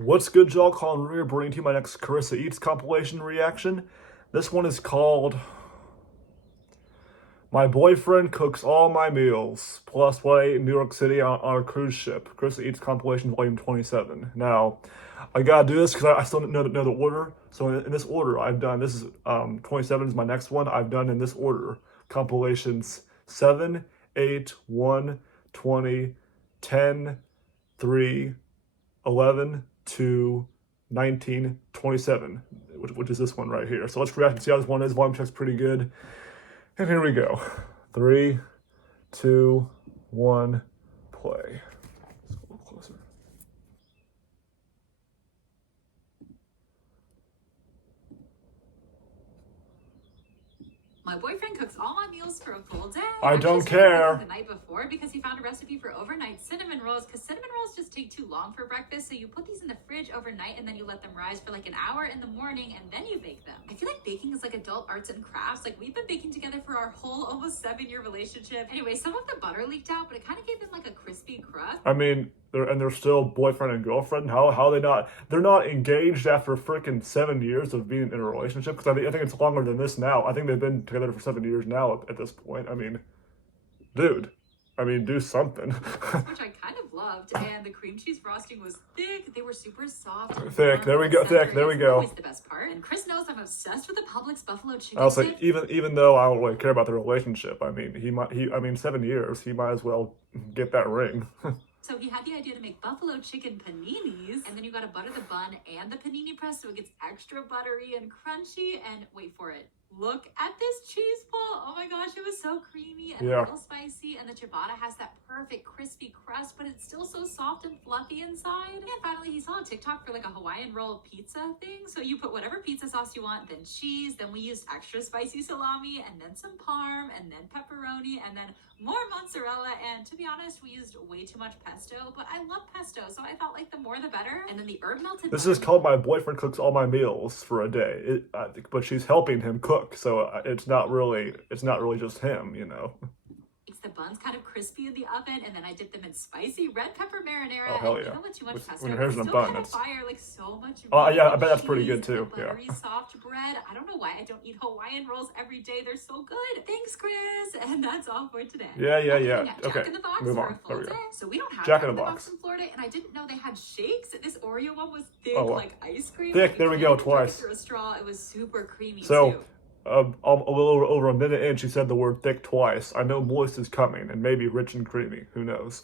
What's good, y'all? Colin Rear bringing to you my next Carissa Eats compilation reaction. This one is called My Boyfriend Cooks All My Meals, plus what I ate in New York City on a cruise ship. Carissa Eats compilation volume 27. Now, I gotta do this because I still don't know the order. So in this order, I've done, this is 27 is my next one. I've done in this order compilations 7, 8, 1, 20, 10, 3, 11, 2, 19, 27, which is this one right here. So let's react and see how this one is. Volume check's pretty good. And here we go. 3, 2, 1, play. Let's go a little closer. My boyfriend cooks all my meals for a full day. I don't care. The night before because he found a recipe for overnight cinnamon rolls, because cinnamon rolls just take too long for breakfast. So you put these in the fridge overnight and then you let them rise for like an hour in the morning and then you bake them. I feel like baking is like adult arts and crafts. Like we've been baking together for our whole almost 7-year relationship. Anyway, some of the butter leaked out, but it kind of gave them like a crispy crust. I mean, they're still boyfriend and girlfriend. How they not? They're not engaged after freaking 7 years of being in a relationship. Because I think it's longer than this now. I think they've been together for 7 years now at this point. I mean, dude. I mean, do something. Which I kind of loved, and the cream cheese frosting was thick. They were super soft. Thick. There we go. Thick. There we go. Always the best part. And Chris knows I'm obsessed with the Publix buffalo chicken. I'll say even though I don't really care about the relationship, I mean 7 years. He might as well get that ring. So he had the idea to make buffalo chicken paninis, and then you gotta butter the bun and the panini press so it gets extra buttery and crunchy. And wait for it. Look at this cheese ball. Oh my gosh, it was so creamy and a little spicy. And the ciabatta has that perfect crispy crust, but it's still so soft and fluffy inside. And finally, he saw a TikTok for like a Hawaiian roll pizza thing. So you put whatever pizza sauce you want, then cheese, then we used extra spicy salami, and then some parm, and then pepperoni, and then more mozzarella. And to be honest, we used way too much pesto, but I love pesto, so I thought like the more the better. And then the herb melted. This is called My Boyfriend Cooks All My Meals for a Day. But she's helping him cook, so it's not really just him, you know. The buns kind of crispy in the oven, and then I dip them in spicy red pepper marinara. Oh hell and yeah! Even with too much pesto, When your hair's in a still bun, kind of that's fire, like so much. Oh yeah, I bet that's cheese pretty good too. And buttery, soft bread. I don't know why I don't eat Hawaiian rolls every day. They're so good. Thanks, Chris. And that's all for today. Yeah. Jack Okay, in the Box move for on. a full There we go. day. So we don't have Jack in the Box in Florida, and I didn't know they had shakes. This Oreo one was thick, Oh, wow. like ice cream. Thick. Like There we go. Twice. through a straw. It was super creamy So. too. A little over a minute in, she said the word thick twice. I know moist is coming, and maybe rich and creamy. Who knows?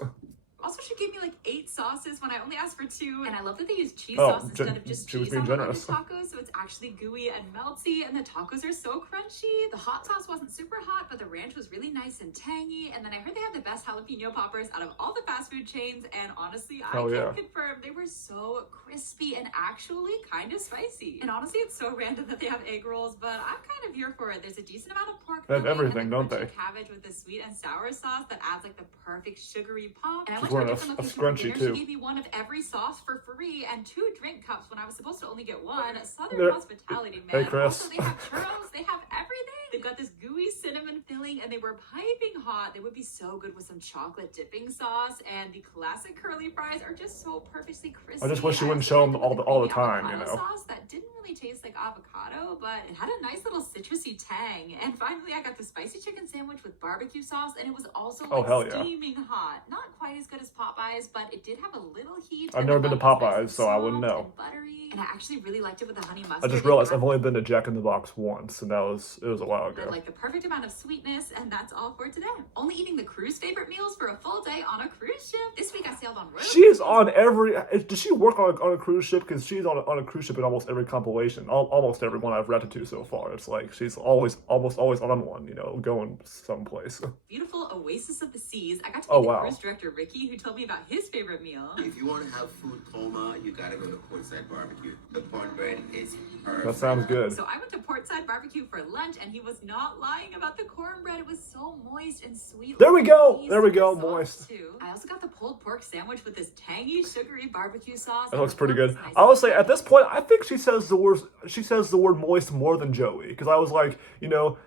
Also, she gave me like 8 sauces when I only asked for 2. And I love that they use cheese Oh, sauce instead of just she was cheese being on generous. the tacos, so it's actually gooey and melty, and the tacos are so crunchy. The hot sauce wasn't super hot, but the ranch was really nice and tangy. And then I heard they have the best jalapeno poppers out of all the fast food chains, and honestly, I can confirm they were so crispy and actually kind of spicy. And honestly, it's so random that they have egg rolls, but I'm kind of here for it. There's a decent amount of pork. They have filling everything, and don't crunchy they? Cabbage with the sweet and sour sauce that adds like the perfect sugary pop. And I She's went to a wearing different a location for scrunchie dinner. too. She gave me one of every sauce for free and 2 drink cups when I was supposed to only get 1. Southern There- hospitality, man. Hey, Chris. Also, they have churros. They have everything. They've got this gooey cinnamon filling, and they were piping hot. They would be so good with some chocolate dipping sauce, and the classic curly fries are just so perfectly crispy. I just wish you wouldn't also show them liked all the creamy time, you avocado know. Sauce that didn't really taste like avocado, but it had a nice little citrusy tang. And finally, I got the spicy chicken sandwich with barbecue sauce, and it was also like hell yeah. steaming hot. Not quite as good as Popeyes, but it did have a little heat. I've and never the been to bun was nice Popeyes, and so I wouldn't soft know. and buttery. And I actually really liked it with the honey mustard. I just realized I've only been to Jack in the Box once, and it was a while ago. Like the perfect amount of sweetness, and that's all for today. Only eating the cruise favorite meals for a full day on a cruise ship. This week I sailed on Royal. She is on every. Does she work on a cruise ship? Because she's on a cruise ship in almost every compilation, almost every one I've read to so far. It's like she's almost always on one, you know, going someplace. Beautiful oasis of the seas. I got to meet Oh, the wow. cruise director Ricky, who told me about his favorite meal. If you want to have food coma, you gotta go to Portside Barbecue. The cornbread is perfect. That sounds good. So I went to Portside Barbecue for lunch, and he was not lying about the cornbread. It was so moist and sweet. There we go. Cheese There we go. sauce, Moist. Too. I also got the pulled pork sandwich with this tangy, sugary barbecue sauce. That looks and the pretty pork good. was nice I would and say at this point, I think she says the word moist more than Joey. Because I was like, you know,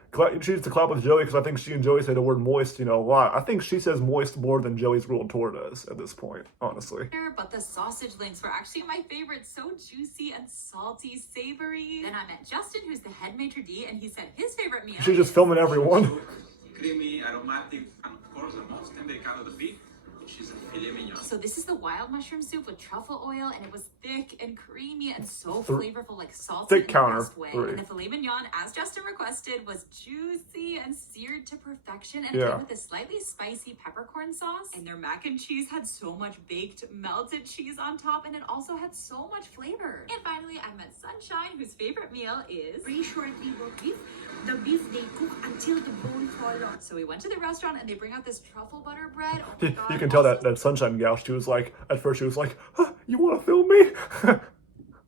she needs to collab with Joey because I think she and Joey say the word moist, a lot. I think she says moist more than Joey's grilled tour does at this point, honestly. But the sausage links were actually my favorite. So juicy and salty, savory. Then I met Justin, who's the head maitre d', and he said his favorite meal. She's just filming everyone. Creamy, aromatic, and of course the most tender cut of the beef, which is a filet mignon. So this is the wild mushroom soup with truffle oil, and it was thick and creamy and so flavorful, like salty thick in the counter, best way. 3. And the filet mignon, as Justin requested, was juicy and seared to perfection, and Yeah. it came with a slightly spicy peppercorn sauce. And their mac and cheese had so much baked melted cheese on top, and it also had so much flavor. And finally, I met Sunshine, whose favorite meal is Very shortly roast beef. The beef they cook until the bone fall off. So we went to the restaurant and they bring out this truffle butter bread. Oh my You God. can tell that Sunshine gal, she was like, at first she was like, huh, you want to film me?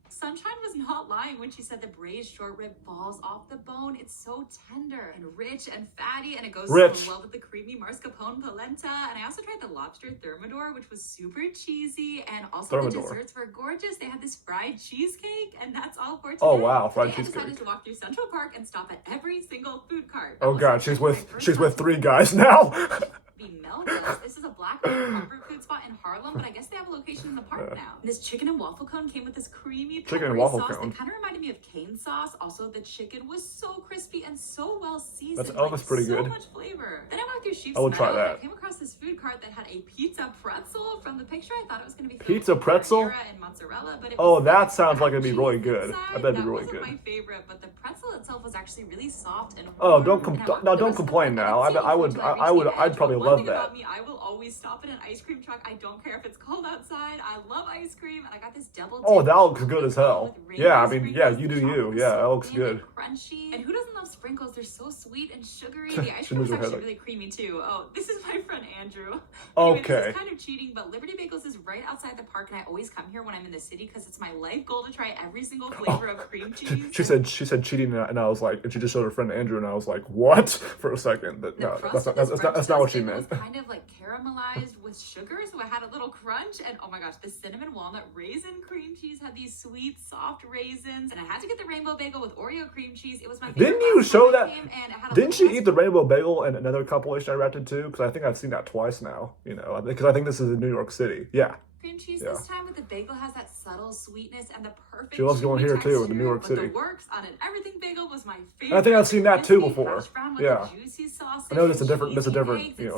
Sunshine was not lying when she said the braised short rib falls off the bone. It's so tender and rich and fatty, and it goes so well with the creamy mascarpone polenta. And I also tried the lobster thermidor, which was super cheesy, and also the desserts were gorgeous. They had this fried cheesecake, and that's all for today. Oh wow, fried Today cheesecake. I decided to walk through Central Park and stop at every single food cart. Oh god, she's with 3 guys now. Melrose. This is a black comfort food spot in Harlem, but I guess they have a location in the park now. This chicken and waffle cone came with this creamy chicken and waffle sauce cone. that kind of reminded me of cane sauce. Also, the chicken was so crispy and so well seasoned. That's pretty so good. So much flavor. Then I walked through Sheep's I would try Meadow, that. and I came across this food cart that had a pizza pretzel. From the picture, I thought it was going to be pizza pretzel and mozzarella, but it oh, was that sounds like it'd be really good. I bet it'd be really good. That wasn't my favorite, but the pretzel itself was actually really soft and Oh, warm. don't complain now. I'd probably love that. I will always stop at an ice cream truck. I don't care if it's cold outside. I love ice cream, and I got this double. Oh, that looks good as hell. Yeah, I mean, yeah, you do you. Yeah, that looks good. Crunchy. And who doesn't love sprinkles? They're so sweet and sugary. The ice cream is actually really creamy too. Oh, this is my friend Andrew. Anyway, this is kind of cheating, but Liberty Bagels is right outside the park, and I always come here when I'm in the city because it's my life goal to try every single flavor of cream cheese. She said cheating, and I was like, and she just showed her friend Andrew, and I was like, what? For a second, but no, that's not what she meant. It was kind of like caramelized with sugar, so it had a little crunch. And oh my gosh, the cinnamon walnut raisin cream cheese had these sweet, soft raisins. And I had to get the rainbow bagel with Oreo cream cheese. It was my favorite. Didn't you show that? Didn't she eat eat the rainbow bagel in another compilation I reacted to? Because I think I've seen that twice now. Because I think this is in New York City. Yeah. Cream cheese this time, but the bagel has that subtle sweetness and the perfect. She loves going here too in New York City. The works on an everything bagel was my favorite. And I think I've seen that too before. Yeah. I know it's a different,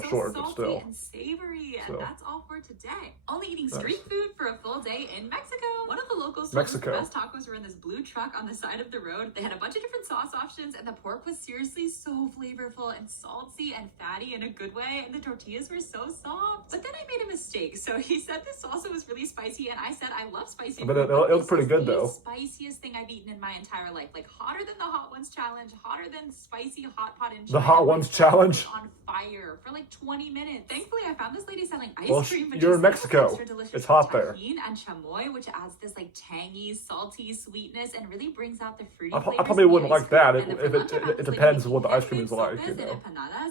short, but still. And savory, and that's all for today. Only eating street food for a full day in Mexico. One of the local stores' best tacos were in this blue truck on the side of the road. They had a bunch of different sauce options, and the pork was seriously so flavorful and salty and fatty in a good way, and the tortillas were so soft. But then I made a mistake. So he said this also was really spicy, and I said I love spicy. But it was pretty good though. Spiciest thing I've eaten in my entire life, like hotter than the Hot Ones challenge, hotter than spicy hot pot in China. The Hot Ones challenge on fire for like 20 minutes. Thankfully, I found this lady selling ice cream. But you're in Mexico. It's hot there. And chamoy, which adds this like tangy, salty sweetness and really brings out the fruity. I probably wouldn't like that. It depends what the ice cream is like.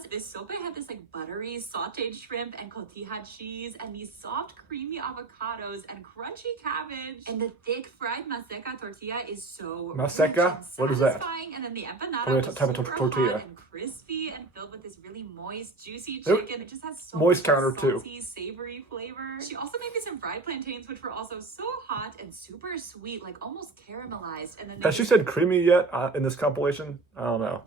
This sope had this like buttery sautéed shrimp and cotija cheese and these soft, creamy avocados and crunchy cabbage. And the thick fried maseca tortilla is so maseca? What is that? And then the empanada was super tortilla. hot and crispy and filled with this really moist, juicy chicken. It just has so moist much counter salty, savory flavor. She also made me some fried plantains, which were also so hot and super sweet, like almost caramelized. And then has she said creamy yet in this compilation? I don't know.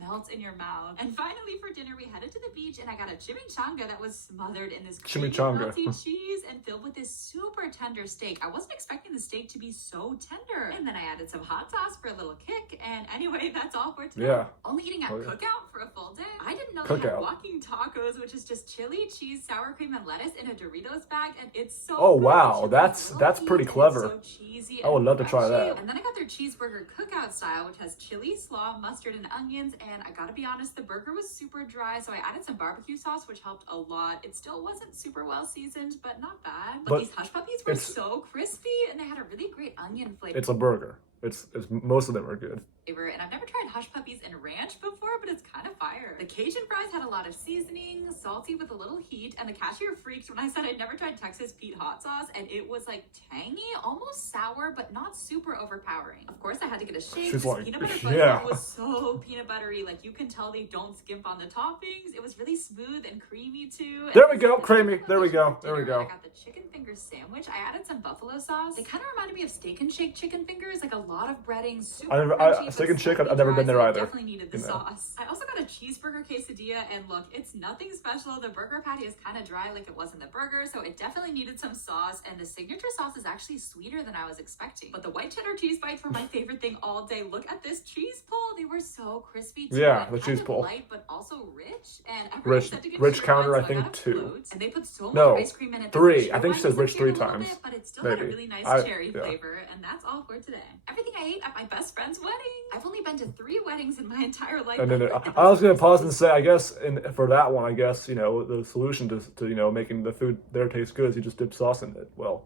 Melts in your mouth. And finally for dinner we headed to the beach and I got a chimichanga that was smothered in this creamy melty cheese and filled with this super tender steak. I wasn't expecting the steak to be so tender. And then I added some hot sauce for a little kick. And anyway, that's all for today. Yeah. Only eating at Cookout for a full day. I didn't know they had walking tacos, which is just chili, cheese, sour cream, and lettuce in a Doritos bag, and it's so wow, that's pretty clever. So cheesy. I would love to try that. And then I got their cheeseburger Cookout style, which has chili, slaw, mustard, and onions. And I gotta be honest, the burger was super dry, so I added some barbecue sauce, which helped a lot. It still wasn't super well seasoned, but not bad. But these hush puppies were so crispy, and they had a really great onion flavor. It's a burger. It's most of them are good. And I've never tried hush puppies and ranch before, but it's kind of fire. The Cajun fries had a lot of seasoning, salty with a little heat, and the cashier freaked when I said I'd never tried Texas Pete hot sauce, and it was like tangy, almost sour, but not super overpowering. Of course, I had to get a shake. She's like, Peanut butter yeah. was so peanut buttery, like you can tell they don't skimp on the toppings. It was really smooth and creamy too. There we go, creamy. There we go. There we go. I got the chicken finger sandwich. I added some buffalo sauce. They kind of reminded me of Steak and Shake chicken fingers, like a lot of breading, super crunchy, Steak and Shake, slightly I've never been dry, there so I either. Definitely needed the sauce. I also got a cheeseburger quesadilla, and look, it's nothing special. The burger patty is kind of dry, like it was in the burger, so it definitely needed some sauce. And the signature sauce is actually sweeter than I was expecting. But the white cheddar cheese bites were my favorite thing all day. Look at this cheese pull; they were so crispy too. Yeah, and the cheese pull. light, but also rich. And everyone said to get Rich two counter, ones, I so think got a 2. float, and they put so No, much ice cream in it. 3. I think she says said rich 3 times. but it still had a Maybe. really nice cherry Yeah. flavor. And that's all for today. Everything I ate at my best friend's wedding. I've only been to 3 weddings in my entire life. And then I was gonna pause and say, I guess, for that one, I guess, the solution to making the food there taste good is you just dip sauce in it. Well,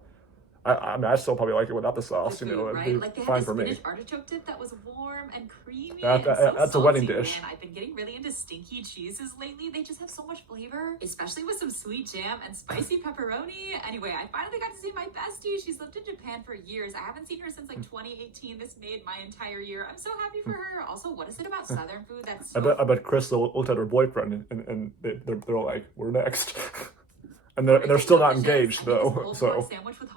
I mean, I still probably like it without the sauce. Food, It'd right? be Like they had fine this for me. Spanish artichoke dip that was warm and creamy. That's and so a wedding salty, dish. Man, I've been getting really into stinky cheeses lately. They just have so much flavor, especially with some sweet jam and spicy pepperoni. Anyway, I finally got to see my bestie. She's lived in Japan for years. I haven't seen her since like 2018. This made my entire year. I'm so happy for her. Also, what is it about Southern food that's so I bet Chris looked at her boyfriend and they're like, we're next. And they're still not engaged though, so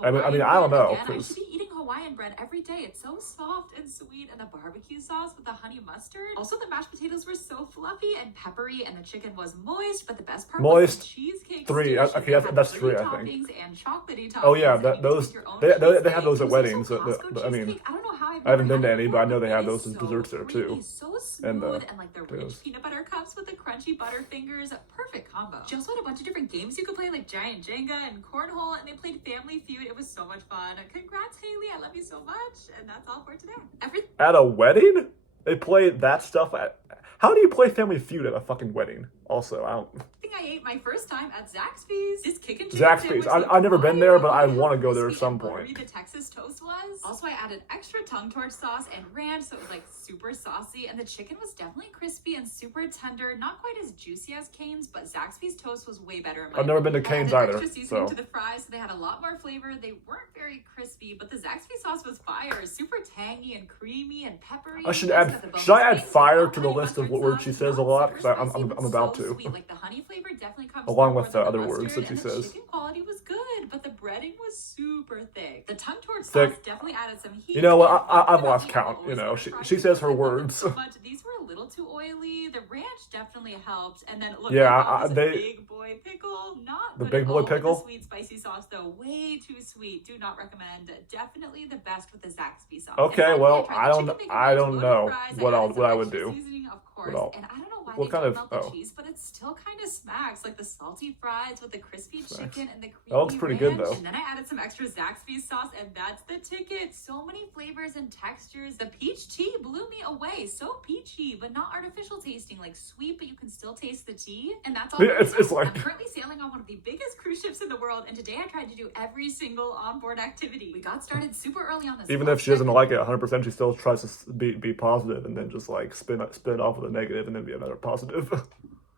I mean I don't know. I should be eating Hawaiian bread every day. It's so soft and sweet, and the barbecue sauce with the honey mustard. Also, the mashed potatoes were so fluffy and peppery, and the chicken was moist. But the best part was the cheesecake. 3. Okay, that's 3. I think. Toppings and chocolatey toppings. Oh yeah, and you those make your own they have cheesecake. those at It was weddings. also Costco I mean, cheesecake. I don't know how I haven't been to never any, had but I it know they before, have but those as it's desserts so there creamy, too. So smooth, And, and like the rich those. peanut butter cups with the crunchy butter fingers. Perfect combo. She also had a bunch of different games you could play, like giant Jenga and cornhole, and they played Family Feud. It was so much fun. Congrats, Haley. I love you so much. And that's all for today. At a wedding? They play that stuff at... How do you play Family Feud at a fucking wedding? Also, I don't... I ate my first time at Zaxby's. This kick and Zaxby's. I've never been there, but I want to go there at some point. The Texas toast was. Also, I added extra tongue torch sauce and ranch, so it was like super saucy. And the chicken was definitely crispy and super tender. Not quite as juicy as Cane's, but Zaxby's toast was way better. I've never been to Cane's either. Extra seasoning So to the fries, so they had a lot more flavor. They weren't very crispy, but the Zaxby's sauce was fire, super tangy and creamy and peppery. should I add fire to the list of words she says a lot? Because I'm about to. Sweet. Like the honey flavor definitely comes Along through with more the than other words mustard, that she and the says. chicken quality was good, but the breading was super thick. The tongue torch Thick. sauce definitely added some heat. You know what? And I've the lost meat count. always had She fries. says her I love them words. so much. These were a little too oily. The ranch definitely helped, and then look, Yeah, I got this they- big boy pickle. Not The good big at boy all with pickle? The sweet spicy sauce though, way too sweet. Do not recommend. Definitely the best with the Zaxby sauce. Okay, And finally, well, tried I the don't- chicken bacon I ranch don't loaded know fries. what I I'll- added what I some would extra do. seasoning, of course, What I'll- and I don't know why what they kind don't of- melt the oh. cheese, but it still kind of smacks like the salty fries with the crispy Smacks. chicken and the creamy That looks pretty good, ranch. though. And then I added some extra Zaxby's sauce, and that's the ticket. So many flavors and textures. The peach tea blew me away. So peachy, but not artificial tasting. Like sweet, but you can still taste the tea. And that's all. Yeah, it's like- I'm currently sailing on one of the biggest cruise ships in the world, and today I tried to do every single onboard activity. We got started super early on this. Even if she doesn't like it 100%, she still tries to be positive and then just like spin it off with a negative and then be another positive.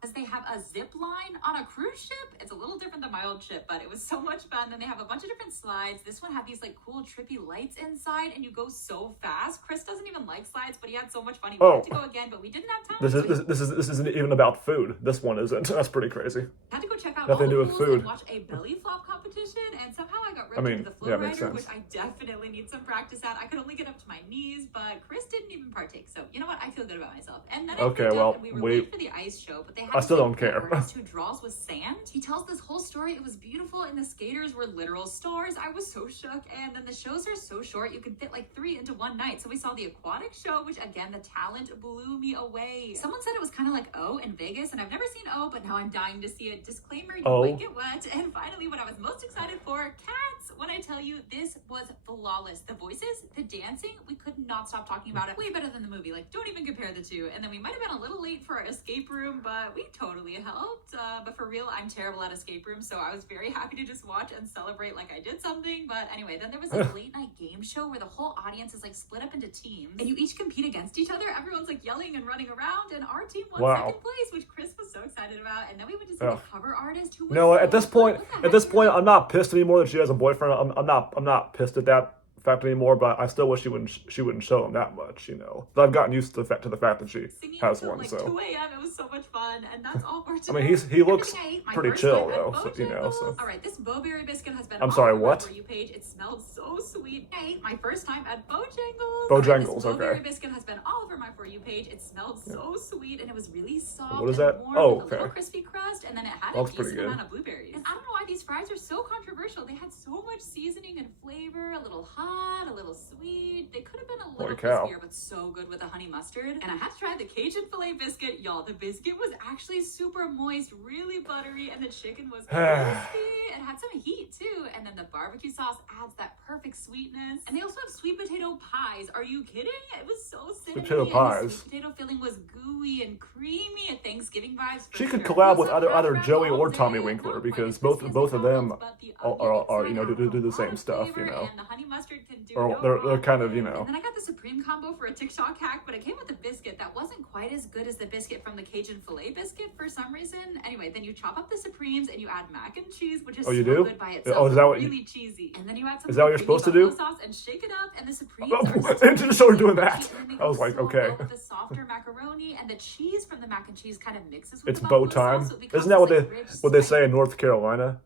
As they have a zip line on a cruise ship. It's a little different than my old ship, but it was so much fun. Then they have a bunch of different slides. This one had these like cool trippy lights inside, and you go so fast. Chris doesn't even like slides, but he had so much fun. He wanted to go again, but we didn't have time. This isn't even about food. This one isn't. That's pretty crazy. Had to go check out Nothing all to the do with pools food. and watch a belly flop competition, and somehow I got ripped I mean, into the flow yeah, makes rider, sense. which I definitely need some practice at. I could only get up to my knees, but Chris didn't even partake. So you know what? I feel good about myself. And then Okay, I picked well, up, and we were late for the ice show, but they had I still this, don't care. Two draws with sand. He tells this whole story. It was beautiful, and the skaters were literal stars. I was so shook. And then the shows are so short, you can fit like 3 into one night. So we saw the aquatic show, which again, the talent blew me away. Someone said it was kind of like O in Vegas, and I've never seen O, but now I'm dying to see it. Disclaimer, you might get wet. And finally, what I was most excited for, cats. When I tell you, this was flawless. The voices, the dancing, we could not stop talking about it. Way better than the movie. Like, don't even compare the two. And then we might have been a little late for our escape room, but we totally helped. But for real, I'm terrible at escape rooms, so I was very happy to just watch and celebrate like I did something. But anyway, then there was this late night game show where the whole audience is like split up into teams, and you each compete against each other. Everyone's like yelling and running around, and our team won second place, which Chris was so excited about. And then we went to see the cover artist who was No, at this point, I'm not pissed anymore that she has a boyfriend. I'm not pissed at that fact anymore, but I still wish she wouldn't show him that much, you know. I've gotten used to the fact that she singing has until one. like So 2 a.m. It was so much fun, and that's all for I today. mean, he looks Everything I ate, my pretty first chill time at though, so, you know. So All right, this Bowberry biscuit has been I'm all sorry, over my what? For You page. It smelled so sweet. I ate my first time at Bojangles. Bojangles, This Bowberry okay. biscuit has been all over my For You page. It smelled so sweet, and it was really soft. What is and that? warm Oh, with a little okay. crispy crust, and then it had Looks a pretty decent good. amount of blueberries. And I don't know why these fries are so controversial. They had so much seasoning and flavor, a little hot, a little sweet. They could have been a little Holy cow. crispier, but so good with the honey mustard. And I had to try the Cajun filet biscuit. Y'all, the biscuit was actually super moist, really buttery, and the chicken was crispy. It had some heat too. And then the barbecue sauce adds that perfect sweetness. And they also have sweet potato pies. Are you kidding? It was so cinnamony. potato and pies. the sweet potato filling was gooey and creamy. At Thanksgiving vibes. For she could sure. collab with Also, either hash Joey browns or all Tommy day. Winkler Not because quite as both of them McDonald's, but the are onions you know had do a the lot same of stuff, you flavor, know. and the honey mustard can do Or no they're wrong. kind of, you know. And then I got the Supreme combo for a TikTok hack, but it came with a biscuit that wasn't quite as good as the biscuit from the Cajun filet biscuit for some reason. Anyway, then you chop up the Supremes and you add mac and cheese, which is Oh, you so do? good by itself. Oh, is that what you- really cheesy. And then you add some Is that what you're creamy supposed to do? buffalo sauce and shake it up, and the Supremes Oh, are I so didn't know you were doing crunchy, that. and they I was go like, so okay. well with the softer macaroni, and the cheese from the mac and cheese kind of mixes with It's the bow buffalo time. sauce, so it becomes Isn't that what this, they like, rich, what they say spicy, in North Carolina?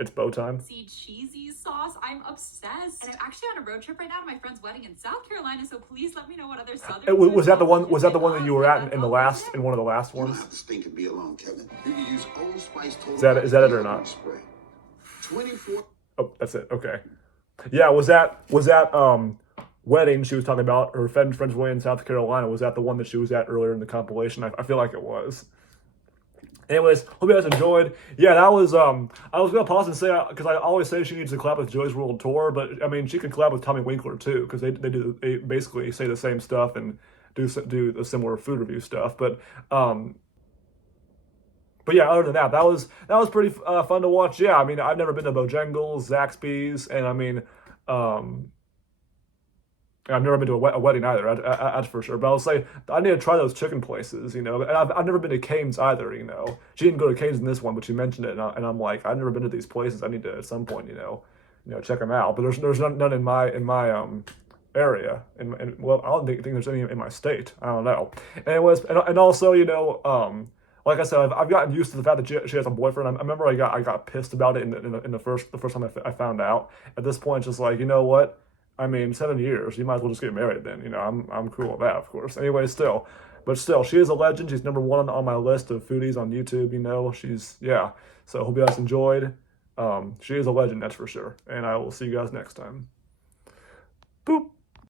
It's bow time. cheesy sauce. I'm obsessed. And I'm actually on a road trip right now to my friend's wedding in South Carolina, so please let me know what other southern Was that the food one? Was that the you one that you were love. at in That's all for one of the last You don't ones? have to stink and be alone, Kevin. You can use Old Spice total. Is that it or not? Spray. 24. Oh, that's it. Okay. Yeah, was that wedding she was talking about, her friend's wedding in South Carolina? Was that the one that she was at earlier in the compilation? I feel like it was. Anyways, hope you guys enjoyed. Yeah, that was I was gonna pause and say because I always say she needs to collab with Joey's World Tour, but I mean she can collab with Tommy Winkler too because they basically say the same stuff and do the similar food review stuff. But yeah, other than that, that was pretty fun to watch. Yeah, I mean I've never been to Bojangles, Zaxby's, and I mean I've never been to a wedding either, that's for sure. But I'll say, I need to try those chicken places, you know. And I've never been to Cane's either, you know. She didn't go to Cane's in this one, but she mentioned it. And I'm like, I've never been to these places. I need to, at some point, you know, check them out. But there's none in my area. Well, I don't think there's any in my state. I don't know. Anyways, and also, you know, like I said, I've gotten used to the fact that she has a boyfriend. I remember I got pissed about it in the first time I found out. At this point, it's just like, you know what? I mean, 7 years. You might as well just get married then. You know, I'm cool with that, of course. Anyway, still, she is a legend. She's number one on my list of foodies on YouTube. You know, yeah. So hope you guys enjoyed. She is a legend, that's for sure. And I will see you guys next time. Boop.